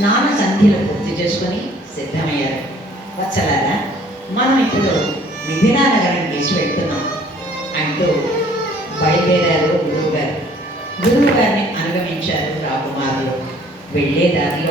స్నాన సంధ్యలు పూర్తి చేసుకొని సిద్ధమయ్యారు. వచ్చలారా, మనం ఇప్పుడు మిథిలా నగరం చేసి వెళ్తున్నాం అంటూ బయలుదేరారు గురువు గారిని అనుగమించారు రాకుమారులు. వెళ్ళే దారిలో